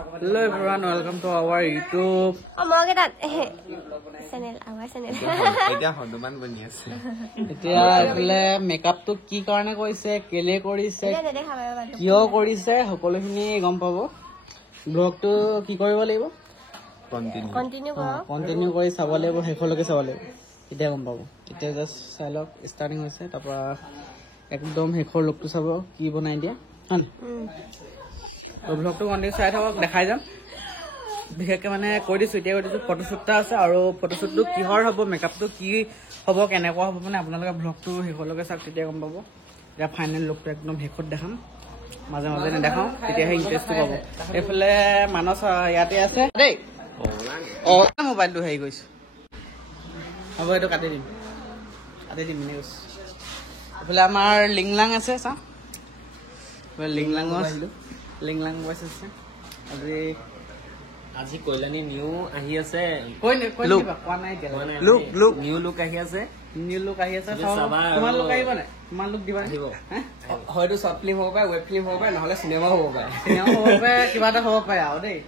Hello everyone, welcome to our YouTube channel, our channel. এতিয়া হনুমান বনি আছে এতিয়া এফালে মেকআপটো কি কাৰণে কৰিছে কেলে কৰিছে কিয় কৰিছে সকলোখিনি গম পাব ব্লগটো কি কৰিব লাগিব কন্টিনিউ কৰি চাব লাগিব হেখলৈকে চাব লাগিব এতিয়া গম পাব এতিয়া জাস্ট চাই লওক ষ্টাৰ্টিং হৈছে তাৰপৰা একদম হেখৰ লুকটো চাব কি বনাই দিয়া হয় তো ব্লগটো কন্টিনিউ চাই থাকক দেখাই যাম বিশেষকৈ মানে কৈ দিছোঁ এতিয়া কৈ দিছোঁ ফটোশ্বুটটা আছে আৰু ফটোশ্বুটটো কিহৰ হ'ব মেকআপটো কি হ'ব কেনেকুৱা হ'ব মানে আপোনালোকে ব্লগটো শেষলৈকে চাওক তেতিয়া গম পাব এতিয়া ফাইনেল লুকটো একদম শেষত দেখাম মাজে মাজে নেদেখাওঁ তেতিয়াহে ইণ্টাৰেষ্টটো পাব এইফালে মানস ইয়াতে আছে দেই মোবাইলটো হেৰি কৰিছোঁ হ'ব এইটো কাটি দিম এনে কৈছোঁ এইফালে আমাৰ লিংলাং আছে চাওঁ লিংলাং বয়স আছে আজি কল্যাণী নিউ আহি আছে নিউ লুক আহি আছে তোমাৰ লুক আহিব নাই তোমাৰ লুক দিবা আহিব হয়তো শৰ্ট ফিল্ম হ'ব পাৰে ৱেব ফিল্ম হ'ব পাৰে নহ'লে চিনেমা হ'ব পাৰে কিবা এটা হ'ব পাৰে আৰু দেই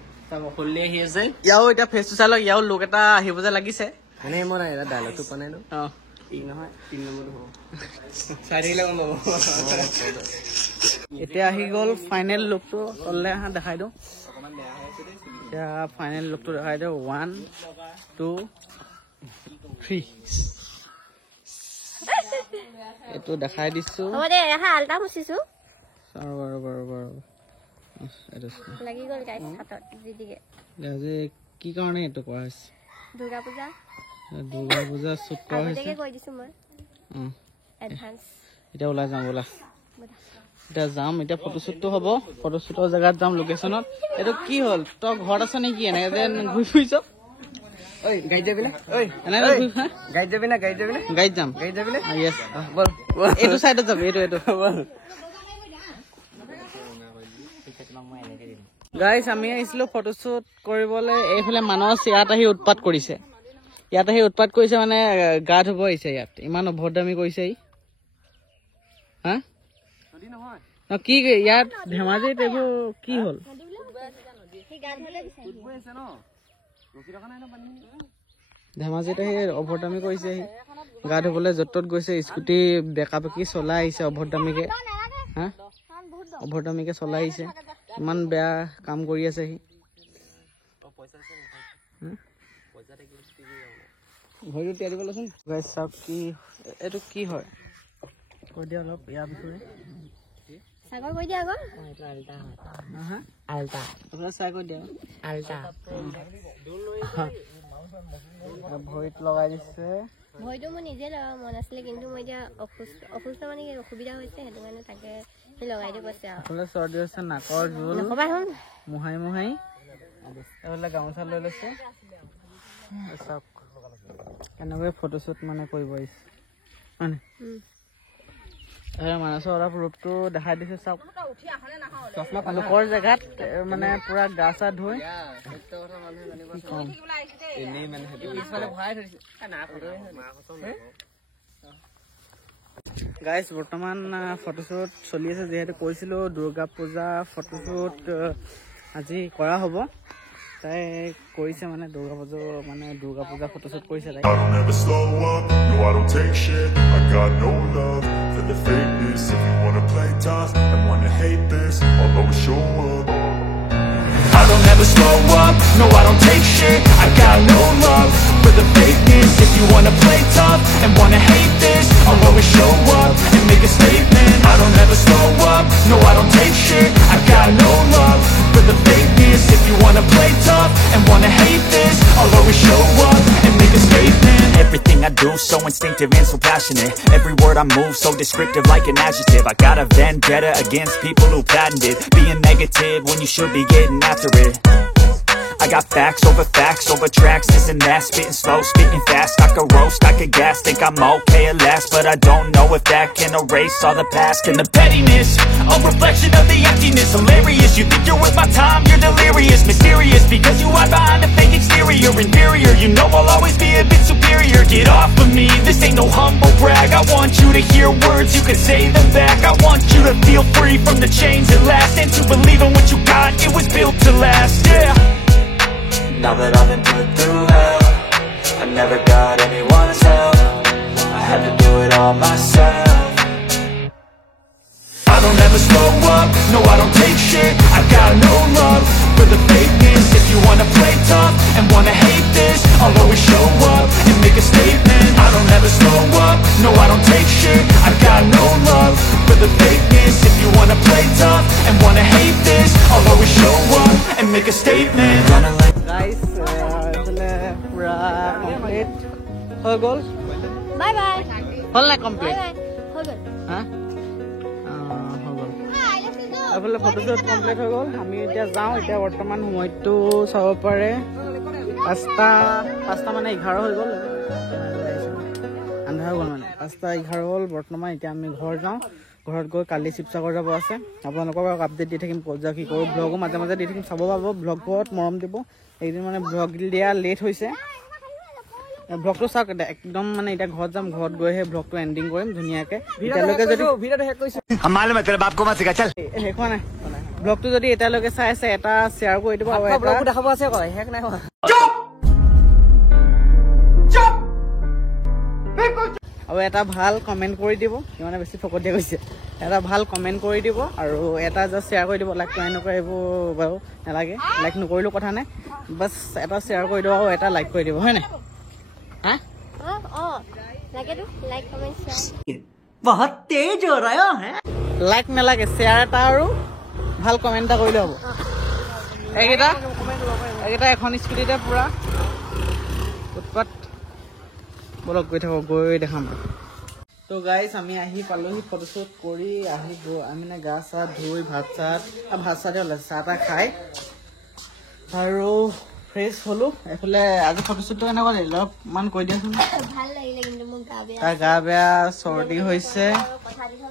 খুলি আহি আছে ইয়াও এতিয়া ফেচটো চাই লওক ইয়াও লুক এটা আহিব যে লাগিছে মানে মই নাই এটা ডাইলগটো পোৱা নাই ন নহয় 3 নম্বৰটো হ'ব চাই থাকিলে গম পাব এতিয়া আহি গ'ল ফাইনেল লুকটো তললে আহা দেখাই দিওঁ এতিয়া ফাইনেল লুকটো দেখাই দিওঁ 1 2 3 এইটো দেখাই দিছো হ'ব দে এহা আলটা মুছিছো লাগি গ'ল গাইস হাতত জিদিকে আজি কি কাৰণে এইটো কৰা হৈছে দুৰ্গা পূজা শুট কৰা হৈছে কৈ দিছো মই এডভান্স এতিয়া ওলাই যাম বলা এতিয়া যাম এতিয়া ফটোশ্বুটটো হ'ব ফটোশ্বুটৰ জেগাত যাম লোকেশ্যনত এইটো কি হ'ল তই ঘৰত আছ নেকি এনেকে যেন ঘূৰি ফুৰিছ গাইড যাবি না গাড়ীত যাম এইটো চাইডত যাম এইটো গাইছ আমি আহিছিলো ফটোশ্বুট কৰিবলৈ এইফালে মানস ইয়াত আহি উৎপাত কৰিছে মানে গা ধুব আহিছে ইয়াত ইমান অভদ্ৰামি কৰিছে হা কি ইয়াত ধেমাজিত এইবোৰ কি হ'ল ধেমাজিত আহি অভদ্ৰামি কৰিছে গা ধুবলৈ য'ত ত'ত গৈছে স্কুটি বেকা বেকি চলাই আহিছে অভদ্ৰামিকে চলাই আহিছে ইমান বেয়া কাম কৰি আছে ভৰিটো তিয়াই দিব লচোন চাওক কি এইটো কি হয় কৈ দিয়া অলপ ইয়াৰ বিষয়ে সাগৰ কৈ দিয়া আগৰ আলটা আপোনাৰ চাই কৈ দিয়া আলটা ভৰিত লগাই দিছে ভৰিটো মই নিজে লগাব মন আছিলে কিন্তু মই এতিয়া অসুস্থ মানে কি অসুবিধা হৈছে সেইটো কাৰণে তাকে লগাই দিব কৈছে আৰু চৰ্দি হৈছে নাকৰ জোল মোহাই এইফালে গামোচা লৈ লৈছে চাওক কেনেকৈ ফটোশ্বুট মানে কৰিব আহিছে মানে মানসৰ অলপ ৰূপটো দেখাই দিছে চাওক লোকৰ জেগাত মানে পুৰা গা চা ধুই গাইজ বৰ্তমান ফটোশ্বুট চলি আছে যিহেতু কৈছিলো দুৰ্গা পূজা ফটোশ্বুট আজি কৰা হ'ব তাই কৰিছে মানে দুৰ্গা পূজা ফটোশ্বুট কৰিছে তাই the fakeness. If you wanna play tough and wanna hate this, I'll always show up. I don't ever slow up, no I don't take shit. I got no love for the fakeness. If you wanna play tough and wanna hate this, I'll always show up and make a statement. I don't ever slow up, no I don't take shit. I got no love for the fakeness. If you wanna play tough and wanna hate this, I'll always show up and make a statement. Everything I do so instinctive and so passionate. Every word I move so descriptive like an adjective. I got a vendetta against people who patented being negative when you should be getting after it. I got facts over tracks, this and that. Spitting slow, spitting fast. I could roast, I could gas. Think I'm okay at last, but I don't know if that can erase all the past. And the pettiness, a reflection of the emptiness. Hilarious, you think you're worth my time, you're delirious. Mysterious, because you hide behind a fake exterior. Inferior, you know I'll always be a bit superior. Get off of me, this ain't no humble brag. I want you to hear words, you can say them back. I want you to feel free from the chains at last, and to believe in what you got, it was built to last, yeah. Now that I've been put through hell, I never got anyone's help, I had to do it all myself. I don't ever slow up, no I don't take shit, I got no love for the fakeness. If you wanna play tough and wanna hate this, I'll always show up and make a statement. I don't ever slow up, no I don't take shit, I got no love for the fakeness. If you wanna play tough and wanna hate this, I'll always show up and make a statement. Guys, এইফালে পুৰা complete হৈ গ'ল bye bye হ'ল নাই complete বাই হৈ গ'ল হা হৈ গ'ল এইফালে ফটোশ্বুট কমপ্লিট হৈ গ'ল আমি এতিয়া যাওঁ এতিয়া বৰ্তমান সময়টো চাব পাৰে 5টা মানে 11 হৈ গ'ল আন্ধাৰ হৈ গ'ল মানে 5টা 11 হ'ল বৰ্তমান এতিয়া আমি ঘৰ যাওঁ ঘৰত গৈ কালি শিৱসাগৰ যাব আছে আপোনালোকক আপডেট দি থাকিম ক'ত যাওঁ কি কৰোঁ ব্লগো মাজে মাজে দি থাকিম চাব পাব ব্লগত মৰম দিব এইদিন মানে ব্লগ দিয়া লেট হৈছে ব্লগটো চাওক একদম মানে এতিয়া ঘৰত যাম ঘৰত গৈ সেই ব্লগটো এণ্ডিং কৰিম ধুনীয়াকৈ এতিয়ালৈকে যদি ভিডিঅ'টো শেষ কৰিছোঁ শেষ হোৱা নাই ব্লগটো যদি এতিয়ালৈকে চাই আছে এটা শ্বেয়াৰ কৰি দিব আৰু ব্লগটো দেখাব আছে কয় শেষ নাই হোৱা আৰু এটা ভাল কমেণ্ট কৰি দিব কিমানে বেছি ফকতীয়া গৈছে এটা ভাল কমেণ্ট কৰি দিব আৰু এটা জাষ্ট শ্বেয়াৰ কৰি দিব লাইক এনেকুৱা এইবোৰ বাৰু নালাগে লাইক নকৰিলেও কথা নাই বাছ এটা শ্বেয়াৰ কৰি দিব আৰু এটা লাইক কৰি দিব হয় নাই হা লাগেতো লাইক কমেণ্ট শ্বেয়াৰ বহুত তেজ হৈ ৰহা হে লাইক নালাগে শ্বেয়াৰ এটা আৰু ভাল কমেণ্ট এটা কৰিলে হ'ব এইকেইটা এখন স্কুটিতে পুৰা উৎপাত বলক গৈ থাকক গৈ দেখাম তো গাইজ আমি আহি পালোহি ফটোশ্বুট কৰি আহি আমি মানে গা চা ধুই ভাত চাতে ওলাইছে চাহ তাহ খাই আৰু ফ্ৰেছ হ'লো এইফালে আজি ফটোশ্বুটটো কেনেকুৱা লাগিলে অলপমান কৈ দিয়াচোন ভাল লাগিলে কিন্তু মোৰ তাৰ গা বেয়া চৰ্দি হৈছে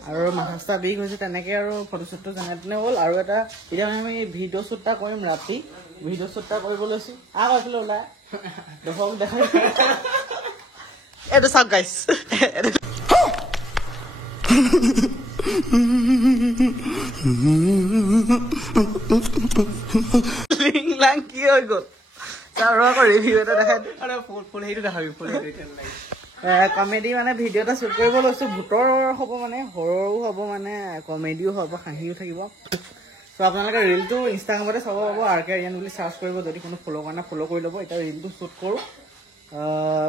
আৰু মাথা চাথা বিষ হৈছে তেনেকৈ আৰু ফটোশ্বুটটো যেনে তেনে হ'ল আৰু এটা এতিয়া মানে আমি ভিডিঅ' শ্বুট এটা কৰিম ৰাতি ভিডিঅ' শ্বুট এটা কৰিব লৈছোঁ আৰু এইফালে ওলাই দেখক দেখা এইটো চাওক গাইছ কি হৈ গ'ল ৰিভিউ এটা দেখাই কমেডি মানে ভিডিঅ' এটা শ্বুট কৰিব লৈছোঁ ভূতৰ হ'ব মানে হৰৰো হ'ব মানে কমেডিও হ'ব হাঁহিও থাকিব ত' আপোনালোকে ৰিলটো ইনষ্টাগ্ৰামতে চাব পাব আৰ কে আৰিয়ান বুলি চাৰ্চ কৰিব যদি কোনো ফ'ল' কৰা নাই ফ'ল' কৰি ল'ব এতিয়া ৰিলটো শ্বুট কৰোঁ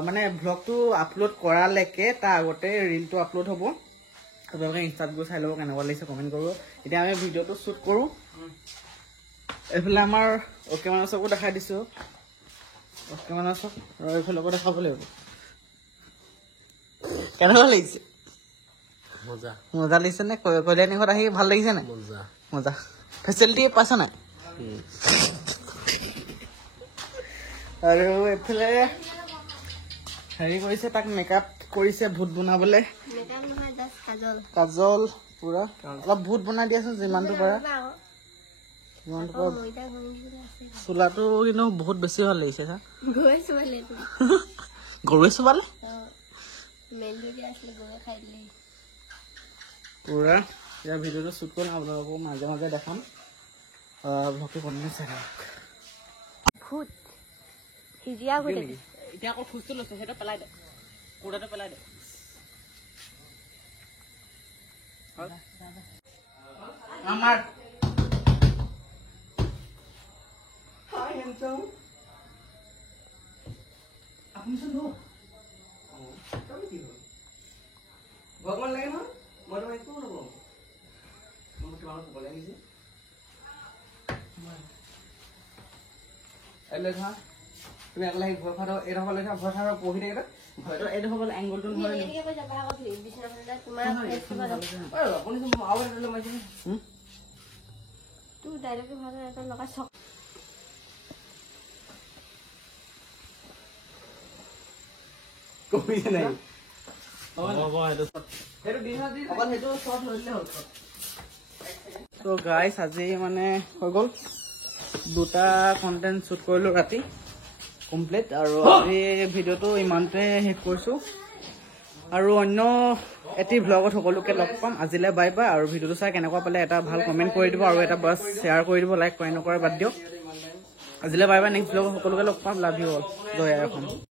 মানে ভ্লগটো আপলোড কৰালৈকে তাৰ আগতে ৰিলটো আপলোড হ'ব আপোনালোকে ইনষ্টাত গৈ চাই ল'ব কেনেকুৱা লাগিছে কমেণ্ট কৰিব এতিয়া আমি ভিডিঅ'টো শ্বুট কৰোঁ এইফালে আমাৰ অ'কে মানচকো দেখাই দিছোঁ অ'কে মানচক আৰু এইফালকো দেখাব লাগিব কেনেকুৱা লাগিছে মজা লাগিছে নে কল্যাণী ঘৰত আহি ভাল লাগিছে নাই মজা ফেচিলিটি পাইছা নাই আৰু এইফালে হেৰি কৰিছে তাক মেকআপ কৰিছে ভূত বনাবলৈ কাজল পুৰা অলপ ভূত বনাই দিয়াচোন যিমানটো পাৰা চোলাটো কিন্তু বহুত বেছি ভাল লাগিছে চা গৰুৱে চোবালে পুৰা এতিয়া ভিডিঅ'টো শ্বুট কৰিম আপোনালোকক মাজে মাজে দেখাম ভ্লগটো কণ্টিনিউ চাই ভূত সিজিয়া ভূত এতিয়া আকৌ খোজটো লৈছে সেইটো পেলাই দে কুৰ্তাটো পেলাই দে আমাৰ ভগৱান লাগে নহয় মই তোমাক একো নকওঁ মই তোমাক ক'ব লাগিছে তুমি একলা ভয় খোৱা এইডোখৰ লৈছা ভয় খাব পঢ়ি থাকিলে ভয়টো এইডোখৰ বোলে এংগলটো নহয় তোৰ ডাইৰেক্ট ভাল এটা লগাই চক কমিছে নাই তো গাইছ আজি মানে হৈ গ'ল 2টা কণ্টেণ্ট শ্বুট কৰিলোঁ ৰাতি কমপ্লিট আৰু আজি ভিডিঅ'টো ইমানটোৱে শেষ কৰিছোঁ আৰু অন্য এটি ভ্লগত সকলোকে লগ পাম আজিলৈ বাই বাই আৰু ভিডিঅ'টো চাই কেনেকুৱা পালে এটা ভাল কমেণ্ট কৰি দিব আৰু এটা বাছ শ্বেয়াৰ কৰি দিব লাইক কৰি নকৰা বাদ দিয়ক আজিলৈ বাই বাই নেক্সট ভ্লগত সকলোকে লগ পাম লাভ ইউ অল জয় আই অসম